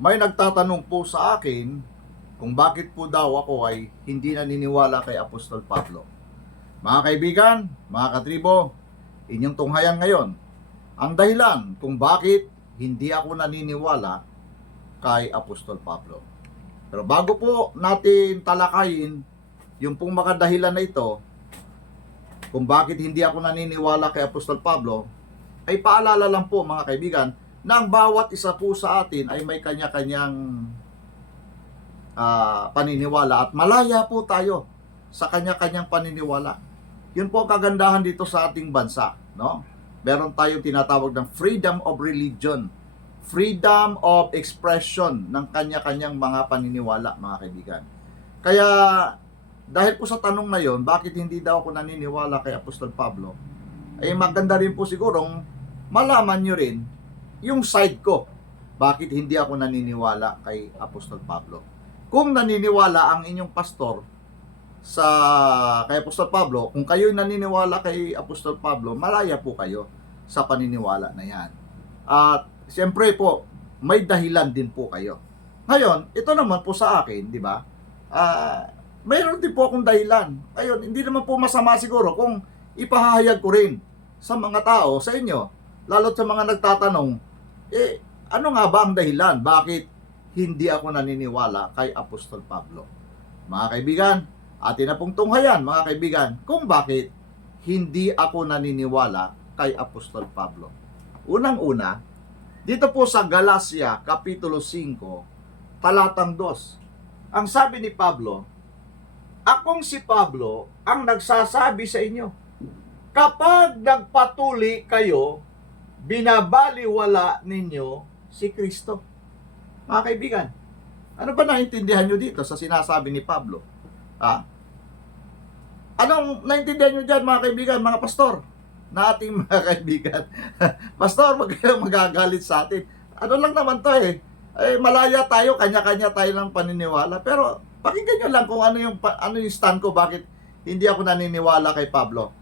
May nagtatanong po sa akin kung bakit po daw ako ay hindi naniniwala kay Apostol Pablo. Mga kaibigan, mga katribo, inyong tunghayan ngayon ang dahilan kung bakit hindi ako naniniwala kay Apostol Pablo. Pero bago po natin talakayin yung pong mga dahilan na ito kung bakit hindi ako naniniwala kay Apostol Pablo, ay paalala lang po mga kaibigan na ang bawat isa po sa atin ay may kanya-kanyang paniniwala at malaya po tayo sa kanya-kanyang paniniwala. Yun po ang kagandahan dito sa ating bansa, no? Meron tayong tinatawag ng freedom of religion, freedom of expression ng kanya-kanyang mga paniniwala, mga kaibigan. Kaya dahil po sa tanong na yon, bakit hindi daw ako naniniwala kay Apostol Pablo, ay maganda rin po sigurong malaman nyo rin yung side ko. Bakit hindi ako naniniwala kay Apostol Pablo? Kung naniniwala ang inyong pastor kay Apostol Pablo, kung kayo'y naniniwala kay Apostol Pablo, malaya po kayo sa paniniwala na yan. At siyempre po, may dahilan din po kayo. Ngayon, ito naman po sa akin, di ba? Mayroon din po akong dahilan. Ayun, hindi naman po masama siguro kung ipahahayag ko rin sa mga tao, sa inyo, lalo't sa mga nagtatanong, ano nga ba ang dahilan? Bakit hindi ako naniniwala kay Apostol Pablo? Mga kaibigan, atin na pong tunghayan, mga kaibigan, kung bakit hindi ako naniniwala kay Apostol Pablo. Unang-una, dito po sa Galacia, Kapitulo 5, talatang 2, ang sabi ni Pablo, akong si Pablo ang nagsasabi sa inyo, kapag nagpatuli kayo, binabaliwala ninyo si Kristo. Mga kaibigan, ano ba naintindihan nyo dito sa sinasabi ni Pablo? Anong naintindihan nyo dyan, mga kaibigan, mga pastor, na ating mga kaibigan? Pastor, wag kayong magagalit sa atin. Ano lang naman to malaya tayo, kanya-kanya tayo ng paniniwala. Pero pakinggan nyo lang kung ano yung stand ko, bakit hindi ako naniniwala kay Pablo.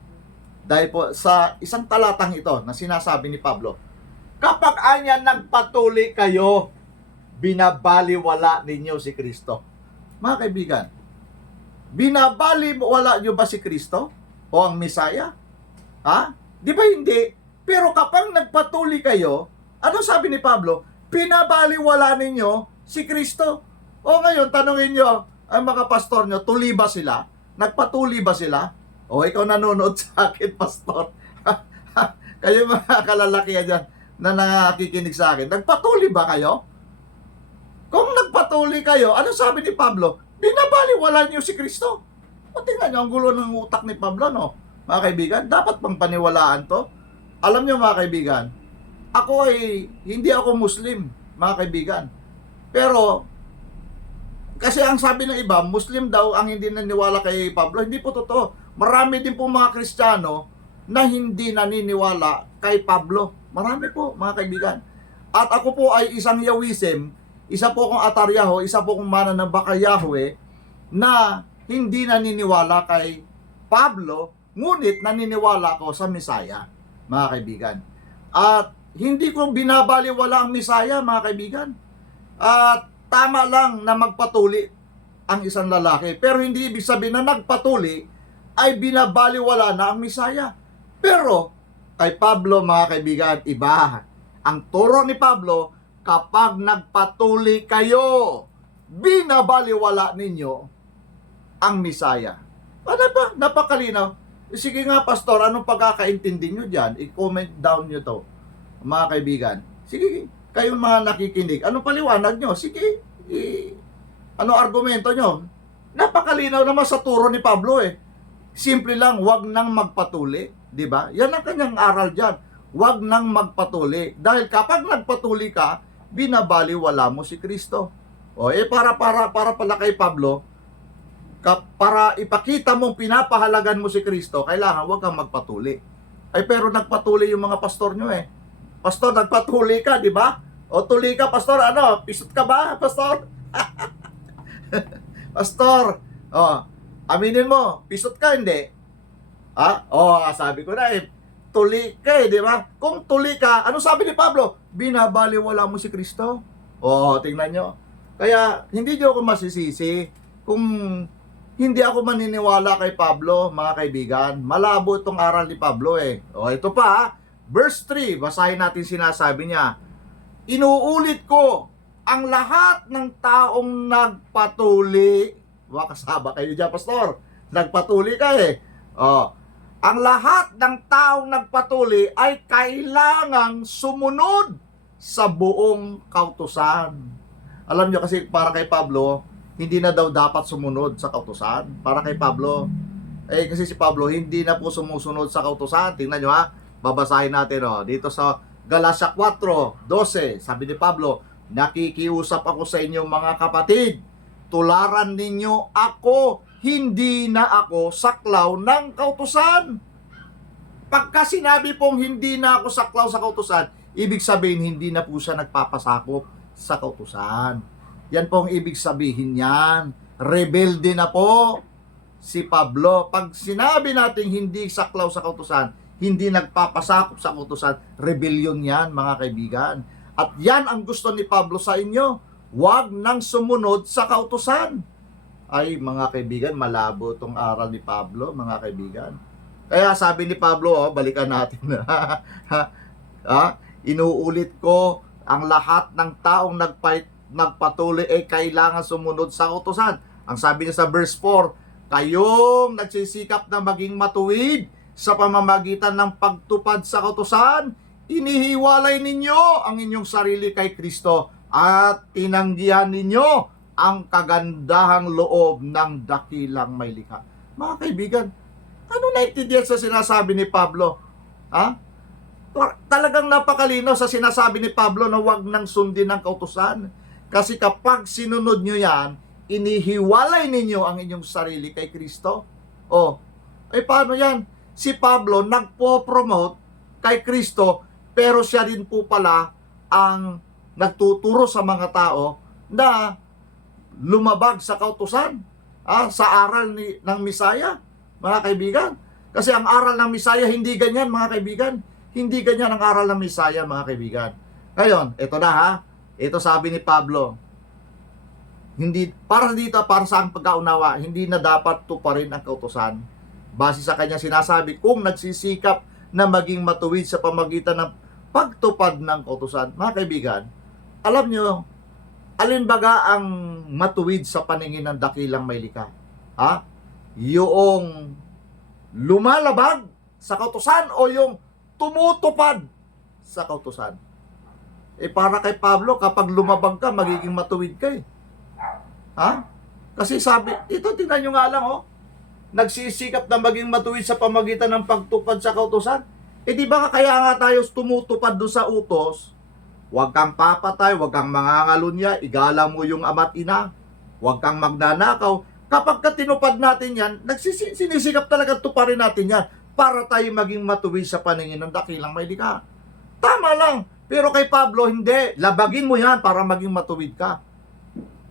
Dahil po sa isang talatang ito na sinasabi ni Pablo, kapag anya nagpatuli kayo, binabaliwala ninyo si Kristo. Mga kaibigan, binabaliwala nyo ba si Kristo o ang Misaya? Di ba hindi? Pero kapag nagpatuli kayo, ano sabi ni Pablo? Binabaliwala ninyo si Kristo. O ngayon, tanungin nyo ang mga pastor nyo, tuli ba sila? Nagpatuli ba sila? O ikaw nanonood sa akin, pastor. Kayo mga kalalakihan dyan na nakikinig sa akin, nagpatuli ba kayo? Kung nagpatuli kayo, ano sabi ni Pablo? Binabaliwala niyo si Kristo. O tingnan niyo, ang gulo ng utak ni Pablo, no? Mga kaibigan, dapat pang paniwalaan to. Alam niyo, mga kaibigan, hindi ako Muslim, mga kaibigan. Pero, kasi ang sabi ng iba, Muslim daw ang hindi naniniwala kay Pablo. Hindi po totoo. Marami din po mga Kristiyano na hindi naniniwala kay Pablo. Marami po, mga kaibigan. At ako po ay isang Yawisem, isa po akong Ataryaho, isa po akong mananamba kay Yahweh, na hindi naniniwala kay Pablo, ngunit naniniwala ko sa Misaya, mga kaibigan. At hindi ko binabaliwala ang Misaya, mga kaibigan. At tama lang na magpatuli ang isang lalaki. Pero hindi ibig sabihin na nagpatuli ay binabaliwala na ang Misaya. Pero kay Pablo, mga kaibigan, iba. Ang turo ni Pablo, kapag nagpatuli kayo, binabaliwala ninyo ang Misaya. Ano ba? Napakalinaw. Sige nga, pastor, anong pagkakaintindi nyo dyan? I-comment down nyo to, mga kaibigan. Sige, kayong mga nakikinig, anong paliwanag nyo? Sige, ano argumento nyo? Napakalinaw naman sa turo ni Pablo Simple lang, wag nang magpatuli, di ba? Yan ang kanyang aral diyan. Wag nang magpatuli. Dahil kapag nagpatuli ka, binabaliwala mo si Kristo. Para pala kay Pablo, para ipakita mong pinapahalagan mo si Kristo, kailangan wag kang magpatuli. Pero nagpatuli yung mga pastor nyo Pastor, nagpatuli ka, di ba? O tuli ka, pastor, ano? Pisot ka ba, pastor? Pastor, aminin mo, pisot ka, hindi? Sabi ko na tuli ka di ba? Kung tuli ka, ano sabi ni Pablo? Binabaliwala mo si Kristo. O, tingnan nyo. Kaya, hindi nyo ako masisisi kung hindi ako maniniwala kay Pablo, mga kaibigan. Malabo itong aral ni Pablo eh. O, ito pa, verse 3, basahin natin sinasabi niya. Inuulit ko, ang lahat ng taong nagpatuli, kasama kayo dyan, pastor, nagpatuli ka eh. O, ang lahat ng taong nagpatuli ay kailangang sumunod sa buong kautusan. Alam nyo kasi para kay Pablo, hindi na daw dapat sumunod sa kautusan. Para kay Pablo, kasi si Pablo hindi na po sumusunod sa kautusan. Tingnan nyo ha, babasahin natin dito sa Galatia 4:12, sabi ni Pablo, nakikiusap ako sa inyo mga kapatid, tularan ninyo ako, hindi na ako saklaw ng kautusan. Pagka sinabi pong hindi na ako saklaw sa kautusan, ibig sabihin hindi na po siya nagpapasakop sa kautusan. Yan po ang ibig sabihin yan. Rebelde na po si Pablo. Pag sinabi natin hindi saklaw sa kautusan, hindi nagpapasakop sa kautusan, rebellion yan, mga kaibigan. At yan ang gusto ni Pablo sa inyo. Huwag nang sumunod sa kautusan. Ay, mga kaibigan, malabo itong aral ni Pablo, mga kaibigan. Kaya sabi ni Pablo, balikan natin. Inuulit ko, ang lahat ng taong nagpatuloy ay kailangan sumunod sa kautusan. Ang sabi niya sa verse 4, kayong nagsisikap na maging matuwid sa pamamagitan ng pagtupad sa kautusan, inihiwalay ninyo ang inyong sarili kay Kristo at tinanggihan ninyo ang kagandahang loob ng dakilang may likha. Mga kaibigan, ano naintindihan sa sinasabi ni Pablo? Talagang napakalinaw sa sinasabi ni Pablo na huwag nang sundin ng kautusan. Kasi kapag sinunod nyo yan, inihiwalay ninyo ang inyong sarili kay Kristo. Paano yan? Si Pablo nagpo-promote kay Kristo, pero siya rin po pala ang nagtuturo sa mga tao na lumabag sa kautusan, sa aral ng Misaya, mga kaibigan. Kasi ang aral ng Misaya hindi ganyan, mga kaibigan. Hindi ganyan ang aral ng Misaya, mga kaibigan. Ngayon, ito na ito sabi ni Pablo, hindi, para sa ang pagkaunawa, hindi na dapat tuparin ang kautusan. Base sa kanya sinasabi, kung nagsisikap na maging matuwid sa pamagitan ng pagtupad ng kautusan. Mga kaibigan, alam nyo, alin baga ang matuwid sa paningin ng dakilang may likha? Yung lumalabag sa kautusan o yung tumutupad sa kautusan? Para kay Pablo, kapag lumabag ka, magiging matuwid ka eh. Kasi sabi, ito tingnan nyo nga lang nagsisikap na maging matuwid sa pamagitan ng pagtupad sa kautusan. Di ba kaya nga tayo tumutupad doon sa utos? Huwag kang papatay, huwag kang mangangalunya, igala mo yung ama't ina, huwag kang magnanakaw. Kapag tinupad natin yan, sinisikap talaga tuparin natin yan para tayo maging matuwid sa paningin ng dakilang may likha. Tama lang. Pero kay Pablo, hindi. Labagin mo yan para maging matuwid ka.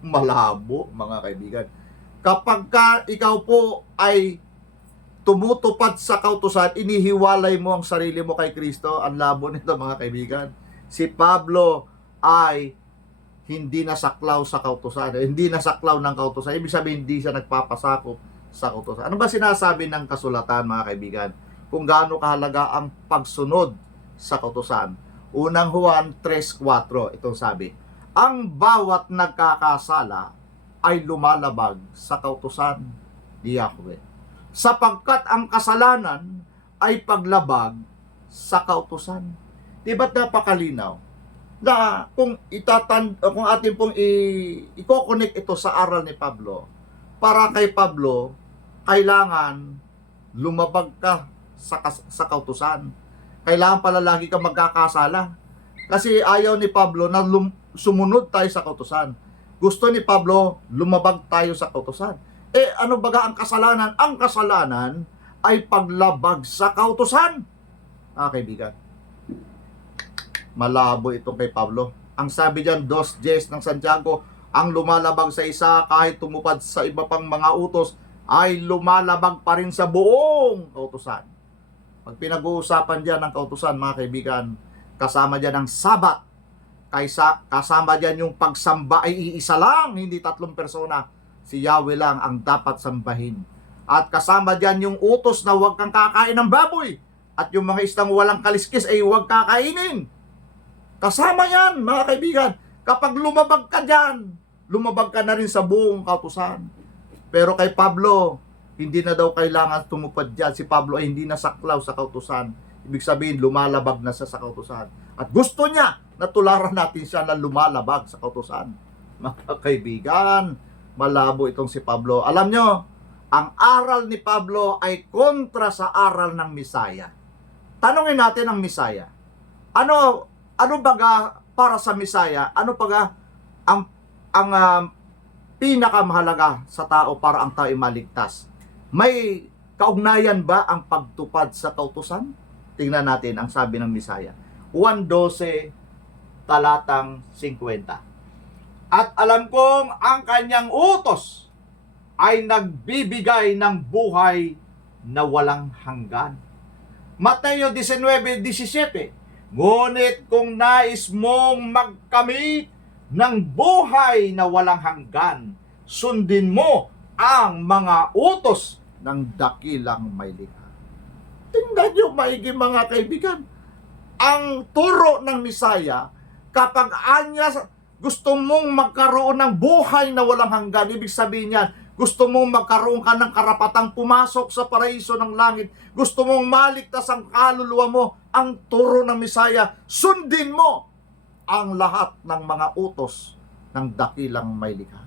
Malabo, mga kaibigan. Kapag ikaw po ay tumutupad sa kautusan, inihiwalay mo ang sarili mo kay Kristo, ang labo nito, mga kaibigan. Si Pablo ay hindi nasaklaw sa kautusan, hindi nasaklaw ng kautusan. Ibig sabihin, hindi siya nagpapasakop sa kautusan. Ano ba sinasabi ng kasulatan, mga kaibigan? Kung gaano kahalaga ang pagsunod sa kautusan. Unang Juan 3:4, itong sabi, ang bawat nagkakasala ay lumalabag sa kautusan ni Yahweh, sapagkat ang kasalanan ay paglabag sa kautusan. Diba't napakalinaw na kung atin pong i-connect ito sa aral ni Pablo, para kay Pablo, kailangan lumabag ka sa kautusan. Kailangan pala lagi ka magkakasala. Kasi ayaw ni Pablo na sumunod tayo sa kautusan. Gusto ni Pablo, lumabag tayo sa kautusan. Ano baga ang kasalanan? Ang kasalanan ay paglabag sa kautusan. Kaibigan, malabo ito kay Pablo. Ang sabi diyan, 2:10 ng Santiago, ang lumalabag sa isa kahit tumupad sa iba pang mga utos ay lumalabag pa rin sa buong kautusan. Pag pinag-uusapan diyan ng kautusan, mga kaibigan, kasama diyan ang Sabat, Kaysa kasama diyan yung pagsamba ay iisa lang, hindi tatlong persona. Si Yahweh lang ang dapat sambahin. At kasama diyan yung utos na huwag kang kakain ng baboy. At yung mga istang walang kaliskis ay huwag kakainin. Kasama yan, mga kaibigan. Kapag lumabag ka dyan, lumabag ka na rin sa buong kautusan. Pero kay Pablo, hindi na daw kailangan tumupad dyan. Si Pablo ay hindi nasaklaw sa kautusan. Ibig sabihin, lumalabag na siya sa kautusan. At gusto niya na tularan natin siya na lumalabag sa kautusan. Mga kaibigan, malabo itong si Pablo. Alam nyo, ang aral ni Pablo ay kontra sa aral ng Misaya. Tanungin natin ang Misaya. Ano baga para sa Misaya? Ano baga ang pinakamahalaga sa tao para ang tao ay maligtas? May kaugnayan ba ang pagtupad sa kautusan? Tingnan natin ang sabi ng Misaya. 1:12 talatang 50. At alam kong ang kanyang utos ay nagbibigay ng buhay na walang hanggan. Mateo 19:17. Ngunit kung nais mong magkamit ng buhay na walang hanggan, sundin mo ang mga utos ng dakilang may likha. Tingnan nyo maigi mga kaibigan. Ang turo ng Misaya, kapag gusto mong magkaroon ng buhay na walang hanggan, ibig sabihin niyan, gusto mong magkaroon ka ng karapatang pumasok sa paraiso ng langit, gusto mong maligtas ang kaluluwa mo, ang turo ng Misaya, sundin mo ang lahat ng mga utos ng dakilang may likha.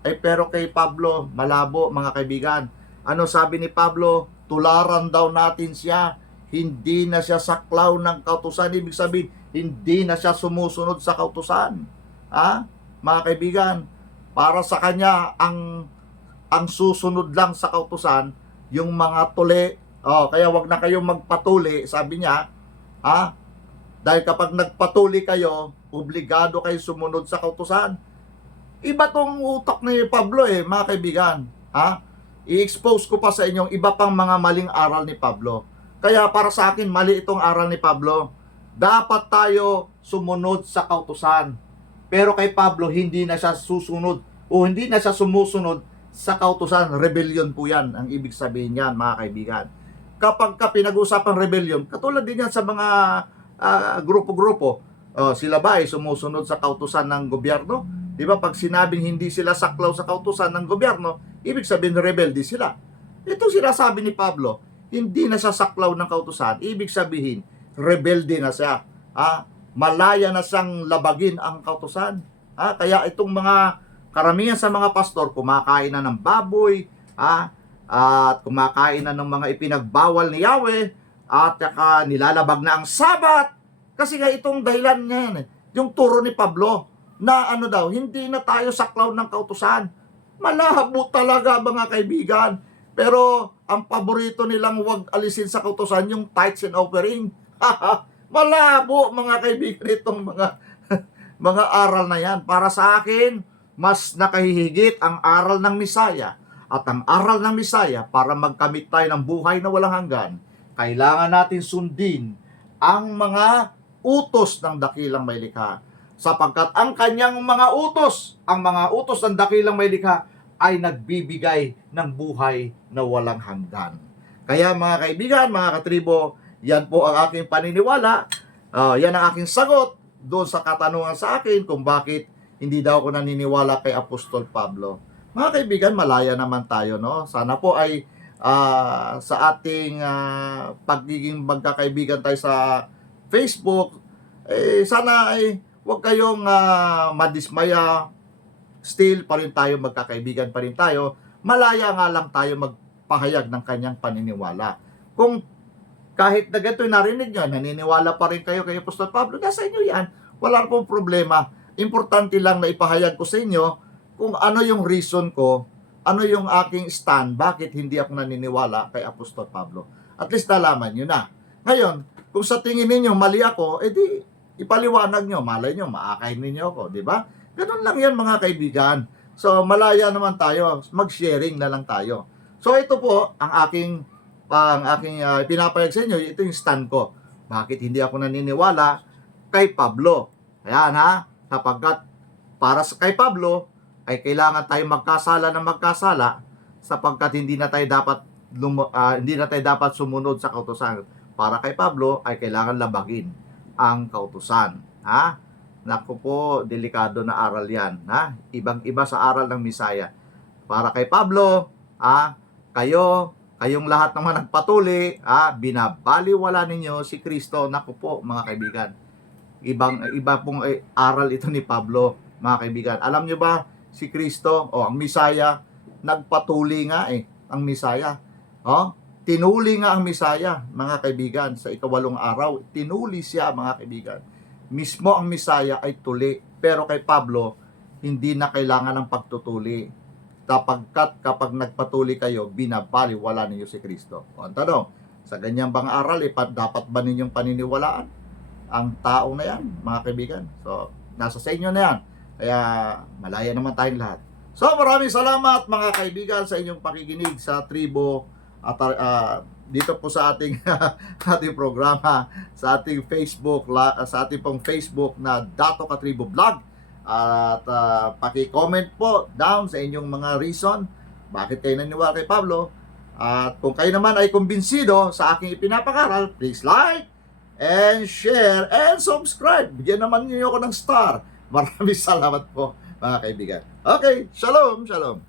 Pero kay Pablo, malabo mga kaibigan. Ano sabi ni Pablo? Tularan daw natin siya. Hindi na siya saklaw ng kautusan. Ibig sabihin, hindi na siya sumusunod sa kautusan. Mga kaibigan, para sa kanya, ang susunod lang sa kautusan, yung mga tuli. Kaya wag na kayong magpatuli, sabi niya. Dahil kapag nagpatuli kayo, obligado kayo sumunod sa kautusan. Iba tong utak ni Pablo mga kaibigan. I-expose ko pa sa inyong iba pang mga maling aral ni Pablo. Kaya para sa akin, mali itong aral ni Pablo. Dapat tayo sumunod sa kautusan. Pero kay Pablo, hindi na siya susunod o hindi na siya sumusunod sa kautusan. Rebellion po yan, ang ibig sabihin yan, mga kaibigan. Kapag pinag-usapang rebellion, katulad din yan sa mga grupo-grupo. Sila ba ay sumusunod sa kautusan ng gobyerno? Di ba? Pag sinabing hindi sila saklaw sa kautusan ng gobyerno, ibig sabihin rebelde sila. Itong sinasabi ni Pablo, hindi na siya saklaw ng kautusan, ibig sabihin, rebelde na siya. Malaya na siyang labagin ang kautusan. Kaya itong mga karamihan sa mga pastor, kumakain na ng baboy, at kumakain na ng mga ipinagbawal ni Yahweh, at saka nilalabag na ang Sabat. Kasi nga itong dahilan niya yan, yung turo ni Pablo, na hindi na tayo saklaw ng kautusan. Malabo talaga mga kaibigan. Pero ang paborito nilang wag alisin sa kautusan yung tithes and offering. Malabo mga kaibigan itong mga aral na yan. Para sa akin, mas nakahihigit ang aral ng Misaya. At ang aral ng Misaya, para magkamit tayo ng buhay na walang hanggan, kailangan natin sundin ang mga utos ng dakilang may likha. Sapagkat ang kanyang mga utos ng dakilang may likha ay nagbibigay ng buhay na walang hanggan. Kaya mga kaibigan, mga katribo, yan po ang aking paniniwala. Yan ang aking sagot doon sa katanungan sa akin kung bakit hindi daw ako naniniwala kay Apostol Pablo. Mga kaibigan, malaya naman tayo, no? Sana po ay sa ating pagiging magkakaibigan tayo sa Facebook, sana ay huwag kayong madismaya. Still pa rin tayo, magkakaibigan pa rin tayo. Malaya nga lang tayo magpahayag ng kanyang paniniwala. Kung kahit na ganito narinig nyo, naniniwala pa rin kayo kay Apostol Pablo, nasa inyo yan. Wala pong problema. Importante lang na ipahayag ko sa inyo kung ano yung reason ko, ano yung aking stand, bakit hindi ako naniniwala kay Apostol Pablo. At least nalaman nyo na. Ngayon, kung sa tingin ninyo mali ako, edi ipaliwanag nyo, malay nyo, maakay ninyo ako, di ba? Ganun lang yan mga kaibigan. So, malaya naman tayo, mag-sharing na lang tayo. So, ito po, ang aking pinapayag sa inyo, ito yung stand ko. Bakit hindi ako naniniwala kay Pablo? Ayan ha, sapagkat para kay Pablo ay kailangan tayong magkasala ng magkasala sapagkat hindi na tayo dapat sumunod sa kautusan. Para kay Pablo ay kailangan labagin ang kautusan. Ha? Naku po, delikado na aral yan. Ha? Ibang-iba sa aral ng Misaya. Para kay Pablo, kayong lahat naman nagpatuli, binabaliwala ninyo si Kristo. Naku po, mga kaibigan. Iba pong aral ito ni Pablo, mga kaibigan. Alam nyo ba, si Kristo, ang Misaya, nagpatuli nga ang Misaya. Tinuli nga ang Misaya, mga kaibigan, sa ikawalong araw. Tinuli siya, mga kaibigan. Mismo ang Misaya ay tuli. Pero kay Pablo, hindi na kailangan ng pagtutuli. Sapagkat kapag nagpatuli kayo, binabaliwala ninyo si Kristo. Ang tanong, sa ganyang bang aral, dapat ba ninyong paniniwalaan ang tao na yan, mga kaibigan? So, nasa sa inyo na yan. Kaya, malaya naman tayong lahat. So, maraming salamat, mga kaibigan, sa inyong pakikinig sa Tribo at dito po sa ating ating programa, sa ating Facebook, sa ating pong Facebook na Dato Katribo Vlog. At paki-comment po down sa inyong mga reason bakit kayo naniwala kay Pablo. At kung kayo naman ay kumbinsido sa aking ipinapakaral, please like and share and subscribe. Bigyan naman niyo ako ng star. Maraming salamat po, mga kaibigan. Okay, shalom, shalom.